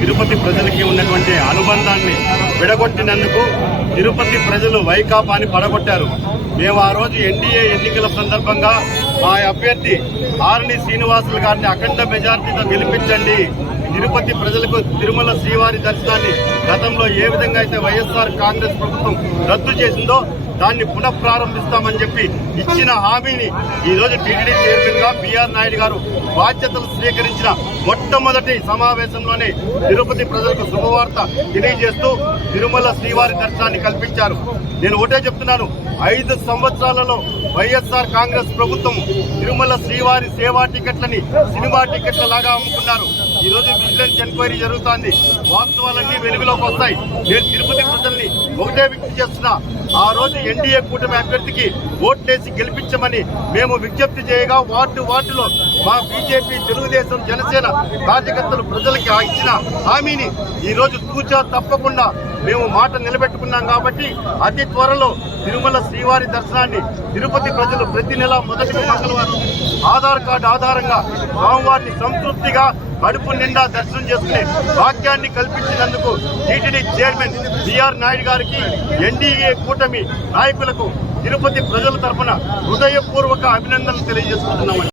తిరుపతి ప్రజలకి ఉన్నటువంటి అనుబంధాన్ని విడగొట్టినందుకు తిరుపతి ప్రజలు వైకాపాని పడగొట్టారు. మేము ఆ రోజు ఎన్డీఏ ఎన్నికల సందర్భంగా మా అభ్యర్థి ఆర్ని శ్రీనివాసులు గారిని అఖండ మెజార్టీతో గెలిపించండి, తిరుపతి ప్రజలకు తిరుమల శ్రీవారి దర్శనాన్ని గతంలో ఏ విధంగా అయితే వైఎస్ఆర్ కాంగ్రెస్ ప్రభుత్వం రద్దు చేసిందో దాన్ని పునఃప్రారంభిస్తామని చెప్పి ఇచ్చిన హామీని ఈ రోజు టీటీడీ చైర్మన్ గా బిఆర్ నాయుడు గారు బాధ్యతలు స్వీకరించిన మొట్టమొదటి సమావేశంలోనే తిరుపతి ప్రజలకు శుభవార్త తెలియజేస్తూ తిరుమల శ్రీవారి దర్శనాన్ని కల్పించారు. నేను ఒకటే చెప్తున్నాను, 5 సంవత్సరాలలో వైఎస్ఆర్ కాంగ్రెస్ ప్రభుత్వం తిరుమల శ్రీవారి సేవా టికెట్లని సినిమా టికెట్ల లాగా అమ్ముకున్నారు. ఈ రోజు విజిలెన్స్ ఎంక్వైరీ జరుగుతోంది, వాస్తవాలన్నీ వెలుగులోకి వస్తాయి. నేను తిరుపతి ప్రజల్ని ఒకటే విజ్ఞప్తి చేస్తున్నా, ఆ రోజు ఎన్డీఏ కూటమి అభ్యర్థికి ఓట్లేసి గెలిపించమని మేము విజ్ఞప్తి చేయగా వార్డులో మా బీజేపీ, తెలుగుదేశం, జనసేన కార్యకర్తలు ప్రజలకి ఇచ్చిన హామీని ఈ రోజు తూచా తప్పకుండా మేము మాట నిలబెట్టుకున్నాం. కాబట్టి అతి త్వరలో తిరుమల శ్రీవారి దర్శనాన్ని తిరుపతి ప్రజలు ప్రతి నెల మొదటి మంగళవారం ఆధార్ కార్డు ఆధారంగా స్వామివారిని సంతృప్తిగా కడుపు నిండా దర్శనం చేసుకునే భాగ్యాన్ని కల్పించినందుకు టీటీడీ చైర్మన్ బిఆర్ నాయుడు గారికి, ఎన్డీఏ కూటమి నాయకులకు తిరుపతి ప్రజల తరఫున హృదయపూర్వక అభినందనలు తెలియజేసుకుంటున్నామని.